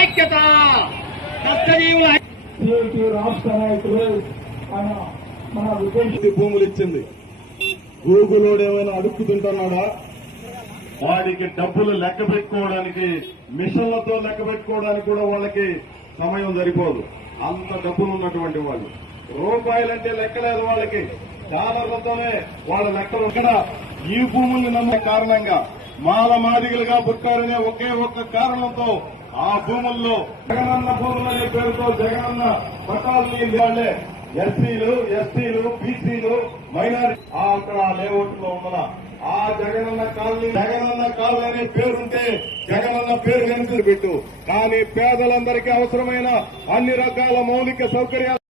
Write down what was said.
ఐక్యత, కష్టజీవుల రాష్ట్ర నాయకులు మన విదేశీ భూములు ఇచ్చింది. గూగులోడు ఏమైనా అడుక్కు తింటున్నాడా? వాడికి డబ్బులు లెక్క పెట్టుకోవడానికి, మిషన్లతో లెక్క పెట్టుకోవడానికి కూడా వాళ్ళకి సమయం సరిపోదు. అంత డబ్బులు ఉన్నటువంటి వాళ్ళు. రూపాయలంటే లెక్కలేదు వాళ్ళకి. డాలర్లతోనే వాళ్ళ లెక్కలు. ఇక్కడ ఈ భూముల్ని నమ్మే కారణంగా మాదిగలుగా పుట్టారనే ఒకే ఒక్క కారణంతో ఆ భూముల్లో జగనన్న భూములనే పేరుతో జగనన్న పట్టాలని వాళ్లే ఎస్సీలు, ఎస్టీలు, బీసీలు, మైనారిటీ అక్కడ లేఅవుట్లో ఉన్న ఆ జగనన్న కాలనీ అనే పేరుంటే జగనన్న పేరు వెనుకలు పెట్టు. కానీ పేదలందరికీ అవసరమైన అన్ని రకాల మౌలిక సౌకర్యాలు